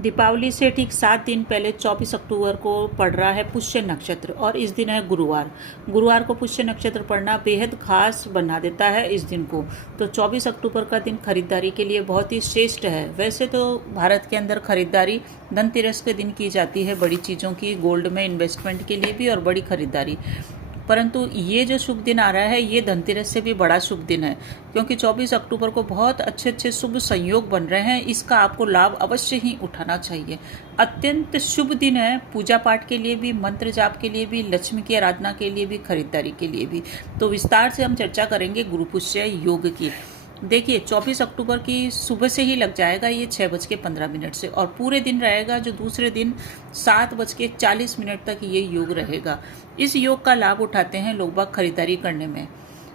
दीपावली से ठीक 7 दिन पहले 24 अक्टूबर को पड़ रहा है पुष्य नक्षत्र और इस दिन है गुरुवार। गुरुवार को पुष्य नक्षत्र पड़ना बेहद खास बना देता है इस दिन को। तो 24 अक्टूबर का दिन खरीदारी के लिए बहुत ही श्रेष्ठ है। वैसे तो भारत के अंदर खरीदारी धनतेरस के दिन की जाती है, बड़ी चीज़ों की, गोल्ड में इन्वेस्टमेंट के लिए भी और बड़ी खरीदारी। परंतु ये जो शुभ दिन आ रहा है ये धनतेरस से भी बड़ा शुभ दिन है, क्योंकि 24 अक्टूबर को बहुत अच्छे अच्छे शुभ संयोग बन रहे हैं। इसका आपको लाभ अवश्य ही उठाना चाहिए। अत्यंत शुभ दिन है पूजा पाठ के लिए भी, मंत्र जाप के लिए भी, लक्ष्मी की आराधना के लिए भी, खरीदारी के लिए भी। तो विस्तार से हम चर्चा करेंगे गुरु पुष्य योग की। देखिए 24 अक्टूबर की सुबह से ही लग जाएगा ये 6:15 से, और पूरे दिन रहेगा जो दूसरे दिन 7:40 तक ये योग रहेगा। इस योग का लाभ उठाते हैं लोग बाग खरीदारी करने में।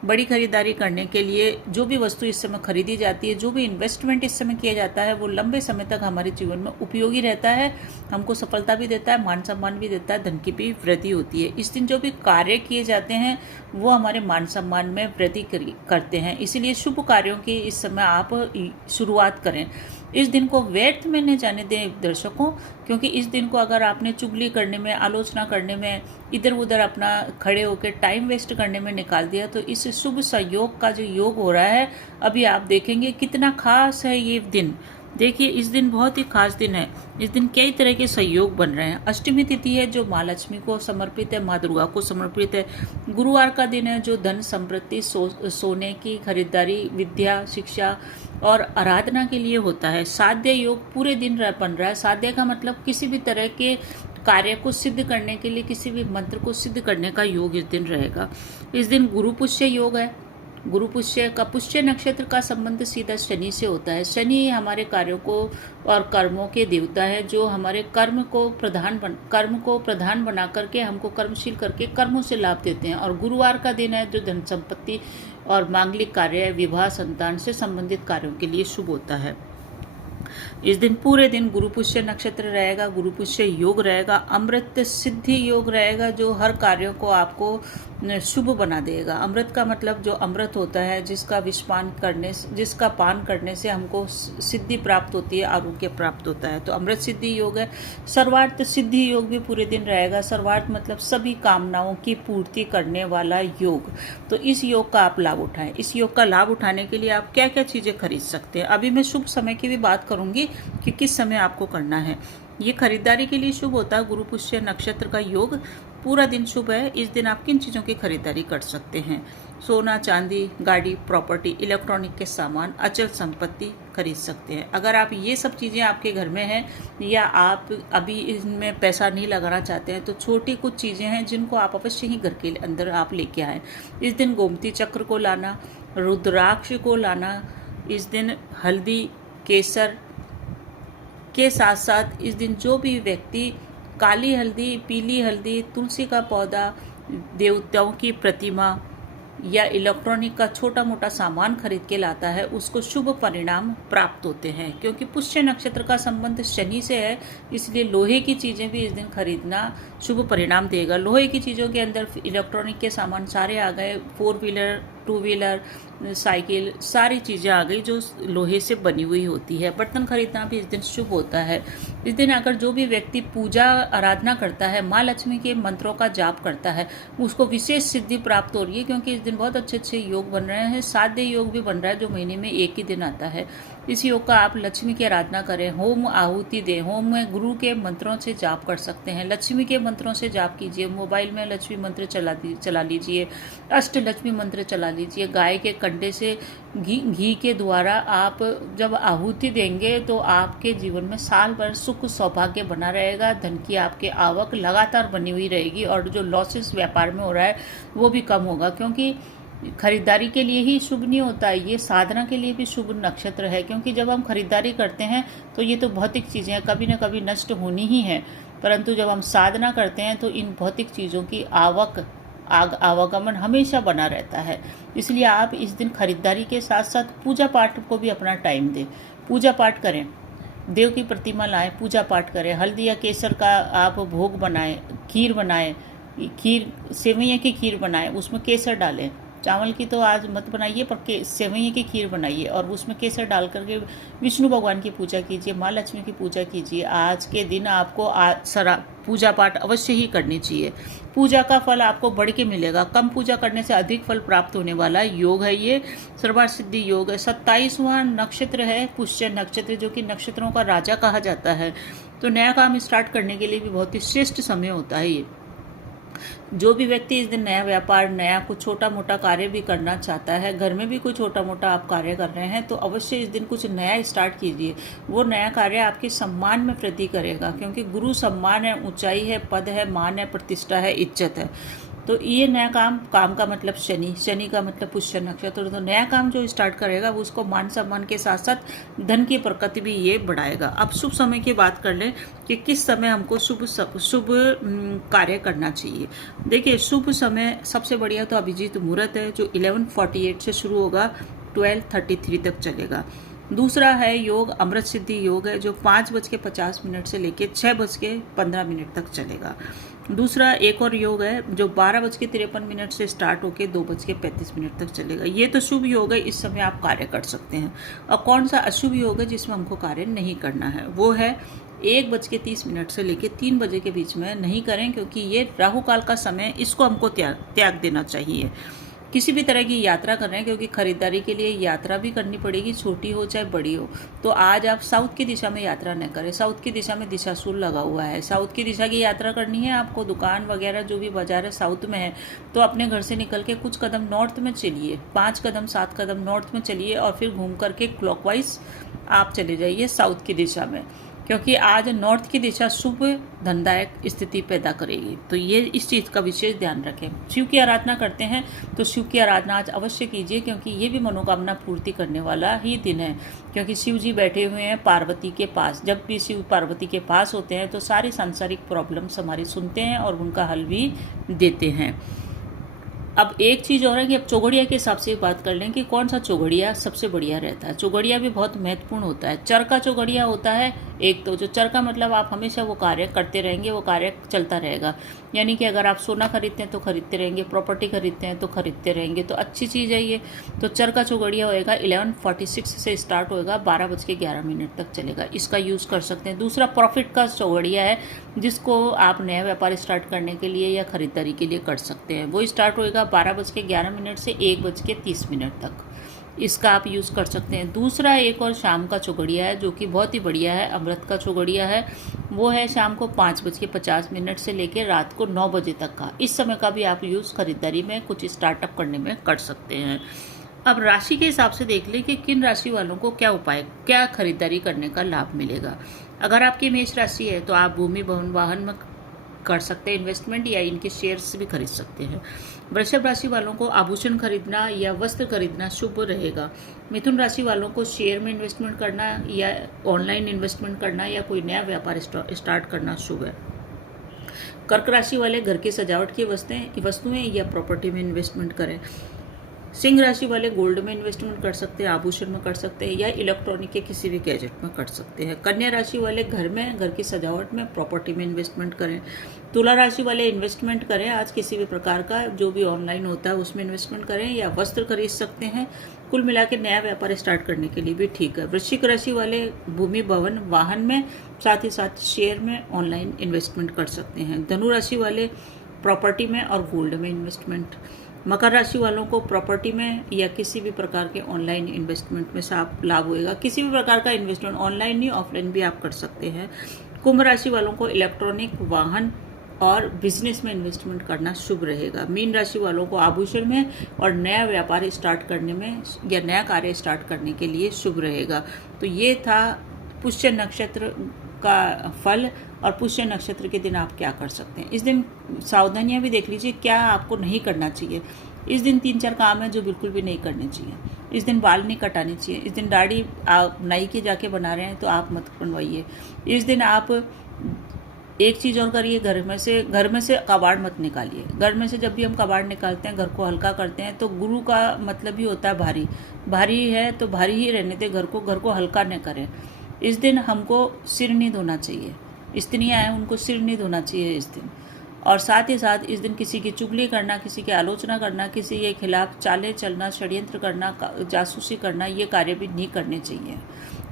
बड़ी खरीदारी करने के लिए जो भी वस्तु इस समय खरीदी जाती है, जो भी इन्वेस्टमेंट इस समय किया जाता है, वो लंबे समय तक हमारे जीवन में उपयोगी रहता है। हमको सफलता भी देता है, मान सम्मान भी देता है, धन की भी वृद्धि होती है। इस दिन जो भी कार्य किए जाते हैं वो हमारे मान सम्मान में वृद्धि करते हैं। इसीलिए शुभ कार्यों की इस समय आप शुरुआत करें। इस दिन को व्यर्थ में नहीं जाने दें दर्शकों, क्योंकि इस दिन को अगर आपने चुगली करने में, आलोचना करने में, इधर उधर अपना खड़े होकर टाइम वेस्ट करने में निकाल दिया, तो इस शुभ संयोग का जो योग हो रहा है अभी आप देखेंगे कितना खास है ये दिन। देखिए इस दिन बहुत ही खास दिन है। इस दिन कई तरह के संयोग बन रहे हैं। अष्टमी तिथि है जो माँ लक्ष्मी को समर्पित है, माँ दुर्गा को समर्पित है। गुरुवार का दिन है जो धन समृद्धि, सोने की खरीदारी, विद्या, शिक्षा और आराधना के लिए होता है। साध्य योग पूरे दिन बन रहा है। साध्य का मतलब किसी भी तरह के कार्य को सिद्ध करने के लिए, किसी भी मंत्र को सिद्ध करने का योग इस दिन रहेगा। इस दिन गुरु पुष्य योग है। गुरु पुष्य का, पुष्य नक्षत्र का संबंध सीधा शनि से होता है। शनि हमारे कार्यों को और कर्मों के देवता है, जो हमारे कर्म को प्रधान बना करके हमको कर्मशील करके कर्मों से लाभ देते हैं। और गुरुवार का दिन है जो धन संपत्ति और मांगलिक कार्य, विवाह, संतान से संबंधित कार्यों के लिए शुभ होता है। इस दिन पूरे दिन गुरु पुष्य नक्षत्र रहेगा, गुरु पुष्य योग रहेगा, अमृत सिद्धि योग रहेगा, जो हर कार्यों को आपको शुभ बना देगा। अमृत का मतलब जो अमृत होता है, जिसका पान करने से हमको सिद्धि प्राप्त होती है, आरोग्य प्राप्त होता है, तो अमृत सिद्धि योग है। सर्वार्थ सिद्धि योग भी पूरे दिन रहेगा। सर्वार्थ मतलब सभी कामनाओं की पूर्ति करने वाला योग। तो इस योग का आप लाभ उठाएं। इस योग का लाभ उठाने के लिए आप क्या क्या चीजें खरीद सकते हैं। अभी मैं शुभ समय की भी बात करूंगी कि किस समय आपको करना है। ये खरीदारी के लिए शुभ होता है। गुरु पुष्य नक्षत्र का योग पूरा दिन शुभ है। इस दिन आप किन चीज़ों की खरीदारी कर सकते हैं? सोना, चांदी, गाड़ी, प्रॉपर्टी, इलेक्ट्रॉनिक के सामान, अचल संपत्ति खरीद सकते हैं। अगर आप ये सब चीज़ें आपके घर में हैं या आप अभी इनमें पैसा नहीं लगाना चाहते हैं, तो छोटी कुछ चीज़ें हैं जिनको आप अवश्य ही घर के अंदर आप लेके आएँ। इस दिन गोमती चक्र को लाना, रुद्राक्ष को लाना, इस दिन हल्दी, केसर के साथ साथ इस दिन जो भी व्यक्ति काली हल्दी, पीली हल्दी, तुलसी का पौधा, देवताओं की प्रतिमा या इलेक्ट्रॉनिक का छोटा मोटा सामान खरीद के लाता है, उसको शुभ परिणाम प्राप्त होते हैं। क्योंकि पुष्य नक्षत्र का संबंध शनि से है, इसलिए लोहे की चीज़ें भी इस दिन खरीदना शुभ परिणाम देगा। लोहे की चीज़ों के अंदर इलेक्ट्रॉनिक के सामान सारे आ गए, 4 व्हीलर, 2 व्हीलर, साइकिल, सारी चीज़ें आ गई जो लोहे से बनी हुई होती है। बर्तन खरीदना भी इस दिन शुभ होता है। इस दिन अगर जो भी व्यक्ति पूजा आराधना करता है, माँ लक्ष्मी के मंत्रों का जाप करता है, उसको विशेष सिद्धि प्राप्त हो रही है, क्योंकि इस दिन बहुत अच्छे अच्छे योग बन रहे हैं। साध्य योग भी बन रहा है जो महीने में एक ही दिन आता है। इस योग का आप लक्ष्मी की आराधना करें, होम आहुति दें। होम में गुरु के मंत्रों से जाप कर सकते हैं, लक्ष्मी के मंत्रों से जाप कीजिए। मोबाइल में लक्ष्मी मंत्र चला लीजिए, अष्ट लक्ष्मी मंत्र चला लीजिए। गाय के कंडे से घी के द्वारा आप जब आहुति देंगे तो आपके जीवन में साल भर सुख सौभाग्य बना रहेगा। धन की आपके आवक लगातार बनी हुई रहेगी, और जो लॉसेस व्यापार में हो रहा है वो भी कम होगा। क्योंकि खरीदारी के लिए ही शुभ नहीं होता है, ये साधना के लिए भी शुभ नक्षत्र है। क्योंकि जब हम खरीदारी करते हैं तो ये तो भौतिक चीज़ें हैं, कभी ना कभी नष्ट होनी ही है। परंतु जब हम साधना करते हैं तो इन भौतिक चीज़ों की आवागमन हमेशा बना रहता है। इसलिए आप इस दिन खरीदारी के साथ साथ पूजा पाठ को भी अपना टाइम दें। पूजा पाठ करें, देव की प्रतिमा लाएं, पूजा पाठ करें। हल्दी या केसर का आप भोग बनाएं, खीर बनाएं, सेवइयाँ की खीर बनाएं, उसमें केसर डालें, चावल की तो आज मत बनाइए, पर सेवई की खीर बनाइए और उसमें केसर डाल करके विष्णु भगवान की पूजा कीजिए, माँ लक्ष्मी की पूजा कीजिए। आज के दिन आपको पूजा पाठ अवश्य ही करनी चाहिए। पूजा का फल आपको बढ़ के मिलेगा। कम पूजा करने से अधिक फल प्राप्त होने वाला योग है ये, सर्वार्थ सिद्धि योग है। 27वां नक्षत्र है पुष्य नक्षत्र, जो कि नक्षत्रों का राजा कहा जाता है। तो नया काम स्टार्ट करने के लिए भी बहुत ही श्रेष्ठ समय होता है ये। जो भी व्यक्ति इस दिन नया व्यापार, नया कुछ छोटा मोटा कार्य भी करना चाहता है, घर में भी कुछ छोटा मोटा आप कार्य कर रहे हैं, तो अवश्य इस दिन कुछ नया स्टार्ट कीजिए। वो नया कार्य आपके सम्मान में वृद्धि करेगा, क्योंकि गुरु सम्मान है, ऊंचाई है, पद है, मान है, प्रतिष्ठा है, इज्जत है। तो ये नया काम का मतलब शनि का मतलब पुष्य नक्षत्र। तो नया काम जो स्टार्ट करेगा वो उसको मान सम्मान के साथ साथ धन की प्रकृति भी ये बढ़ाएगा। अब शुभ समय की बात कर लें कि किस समय हमको शुभ कार्य करना चाहिए। देखिए, शुभ समय सबसे बढ़िया तो अभिजीत मुहूर्त है, जो 11:48 से शुरू होगा, 12:33 तक चलेगा। दूसरा है योग अमृत सिद्धि योग है, जो 5:50 से लेकर 6:15 तक चलेगा। दूसरा एक और योग है जो 12:53 से स्टार्ट होकर 2:35 तक चलेगा। ये तो शुभ योग है, इस समय आप कार्य कर सकते हैं। और कौन सा अशुभ योग है जिसमें हमको कार्य नहीं करना है, वो है 1:30 से लेकर 3 बजे के बीच में नहीं करें, क्योंकि ये राहु काल का समय, इसको हमको त्याग देना चाहिए। किसी भी तरह की यात्रा कर रहे हैं, क्योंकि खरीदारी के लिए यात्रा भी करनी पड़ेगी, छोटी हो चाहे बड़ी हो, तो आज आप साउथ की दिशा में यात्रा न करें। साउथ की दिशा में दिशाशूल लगा हुआ है, साउथ की दिशा की यात्रा करनी है आपको, दुकान वगैरह जो भी बाजार है साउथ में है, तो अपने घर से निकल के कुछ कदम नॉर्थ में चलिए, 5 कदम 7 कदम नॉर्थ में चलिए, और फिर घूम करके क्लॉकवाइज आप चले जाइए साउथ की दिशा में, क्योंकि आज नॉर्थ की दिशा शुभ धनदायक स्थिति पैदा करेगी। तो ये इस चीज़ का विशेष ध्यान रखें। शिव की आराधना करते हैं तो शिव की आराधना आज अवश्य कीजिए, क्योंकि ये भी मनोकामना पूर्ति करने वाला ही दिन है। क्योंकि शिव जी बैठे हुए हैं पार्वती के पास। जब भी शिव पार्वती के पास होते हैं तो सारी सांसारिक प्रॉब्लम्स हमारी सुनते हैं और उनका हल भी देते हैं। अब एक चीज़ और है कि अब चौघड़िया के हिसाब से बात कर लें कि कौन सा चौघड़िया सबसे बढ़िया रहता है। चौघड़िया भी बहुत महत्वपूर्ण होता है। चरका चौघड़िया होता है एक, तो जो चरका मतलब आप हमेशा वो कार्य करते रहेंगे, वो कार्य चलता रहेगा। यानी कि अगर आप सोना खरीदते हैं तो खरीदते रहेंगे, प्रॉपर्टी खरीदते हैं तो खरीदते रहेंगे, तो अच्छी चीज़ है ये। तो चरका चौघड़िया होएगा 11:46 से स्टार्ट होएगा, 12:11 तक चलेगा। इसका यूज़ कर सकते हैं। दूसरा प्रॉफिट का चौघड़िया है, जिसको आप नया व्यापार स्टार्ट करने के लिए या खरीदारी के लिए कर सकते हैं। वो स्टार्ट होएगा 12:11 से 1:30 तक। इसका आप यूज़ कर सकते हैं। दूसरा एक और शाम का चौघड़िया है, जो कि बहुत ही बढ़िया है, अमृत का चौघड़िया है। वो है शाम को 5:50 से लेकर रात को 9 बजे तक का। इस समय का भी आप यूज़ खरीदारी में, कुछ स्टार्टअप करने में कर सकते हैं। अब राशि के हिसाब से देख लें कि किन राशि वालों को क्या खरीदारी करने का लाभ मिलेगा। अगर आपकी मेष राशि है तो आप भूमि भवन वाहन में कर सकते हैं इन्वेस्टमेंट, या इनके शेयर्स भी खरीद सकते हैं। वृषभ राशि वालों को आभूषण खरीदना या वस्त्र खरीदना शुभ रहेगा। मिथुन राशि वालों को शेयर में इन्वेस्टमेंट करना या ऑनलाइन इन्वेस्टमेंट करना या कोई नया व्यापार स्टार्ट करना शुभ है। कर्क राशि वाले घर की सजावट की वस्तुएं या प्रॉपर्टी में इन्वेस्टमेंट करें। सिंह राशि वाले गोल्ड में इन्वेस्टमेंट कर सकते हैं, आभूषण में कर सकते हैं, या इलेक्ट्रॉनिक के किसी भी गैजेट में कर सकते हैं। कन्या राशि वाले घर की सजावट में, प्रॉपर्टी में इन्वेस्टमेंट करें। तुला राशि वाले इन्वेस्टमेंट करें आज किसी भी प्रकार का, जो भी ऑनलाइन होता है उसमें इन्वेस्टमेंट करें, या वस्त्र खरीद सकते हैं। कुल मिला के नया व्यापार स्टार्ट करने के लिए भी ठीक है। वृश्चिक राशि वाले भूमि भवन वाहन में, साथ ही साथ शेयर में, ऑनलाइन इन्वेस्टमेंट कर सकते हैं। धनु राशि वाले प्रॉपर्टी में और गोल्ड में इन्वेस्टमेंट। मकर राशि वालों को प्रॉपर्टी में या किसी भी प्रकार के ऑनलाइन इन्वेस्टमेंट में लाभ होएगा। किसी भी प्रकार का इन्वेस्टमेंट, ऑनलाइन नहीं ऑफलाइन भी आप कर सकते हैं। कुंभ राशि वालों को इलेक्ट्रॉनिक, वाहन और बिजनेस में इन्वेस्टमेंट करना शुभ रहेगा। मीन राशि वालों को आभूषण में और नया व्यापार स्टार्ट करने में या नया कार्य स्टार्ट करने के लिए शुभ रहेगा। तो ये था पुष्य नक्षत्र का फल, और पुष्य नक्षत्र के दिन आप क्या कर सकते हैं। इस दिन सावधानियां भी देख लीजिए क्या आपको नहीं करना चाहिए। इस दिन 3-4 काम है जो बिल्कुल भी नहीं करने चाहिए। इस दिन बाल नहीं कटाने चाहिए। इस दिन दाढ़ी आप नाई के जाके बना रहे हैं तो आप मत बनवाइए। इस दिन आप एक चीज़ और करिए, घर में से कबाड़ मत निकालिए। घर में से जब भी हम कबाड़ निकालते हैं, घर को हल्का करते हैं, तो गुरु का मतलब ही होता है भारी। भारी है तो भारी ही रहने दें घर को हल्का न करें। इस दिन हमको सिर नहीं धोना चाहिए। स्त्रियाँ हैं उनको सिर नहीं धोना चाहिए इस दिन। और साथ ही साथ इस दिन किसी की चुगली करना, किसी की आलोचना करना, किसी के खिलाफ चालें चलना, षड्यंत्र करना, जासूसी करना, ये कार्य भी नहीं करने चाहिए।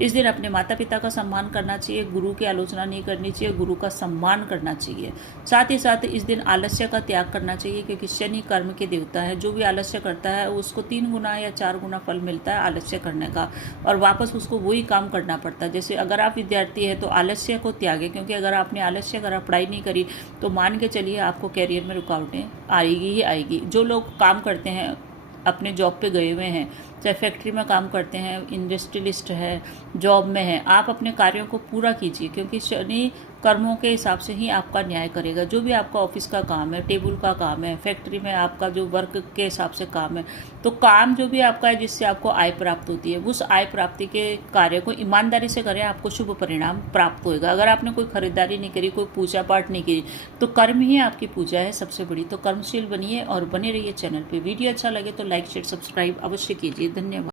इस दिन अपने माता पिता का सम्मान करना चाहिए, गुरु की आलोचना नहीं करनी चाहिए, गुरु का सम्मान करना चाहिए। साथ ही साथ इस दिन आलस्य का त्याग करना चाहिए, क्योंकि शनि कर्म के देवता है। जो भी आलस्य करता है उसको 3 गुना या 4 गुना फल मिलता है आलस्य करने का, और वापस उसको वही काम करना पड़ता है। जैसे अगर आप विद्यार्थी है तो आलस्य को त्यागे, क्योंकि अगर आपने आलस्य करा, पढ़ाई नहीं करी, तो मान के चलिए आपको कैरियर में रुकावटें आएगी ही आएगी। जो लोग काम करते हैं, अपने जॉब पे गए हुए हैं, चाहे फैक्ट्री में काम करते हैं, इंडस्ट्रियलिस्ट है, जॉब में है, आप अपने कार्यों को पूरा कीजिए, क्योंकि शनि कर्मों के हिसाब से ही आपका न्याय करेगा। जो भी आपका ऑफिस का काम है, टेबल का काम है, फैक्ट्री में आपका जो वर्क के हिसाब से काम है, तो काम जो भी आपका है जिससे आपको आय प्राप्त होती है, उस आय प्राप्ति के कार्य को ईमानदारी से करें, आपको शुभ परिणाम प्राप्त होएगा। अगर आपने कोई खरीदारी नहीं करी, कोई पूजा पाठ नहीं की, तो कर्म ही आपकी पूजा है सबसे बड़ी। तो कर्मशील बनिए और बने रहिए चैनल पे। वीडियो अच्छा लगे तो लाइक शेयर सब्सक्राइब अवश्य कीजिए। धन्यवाद।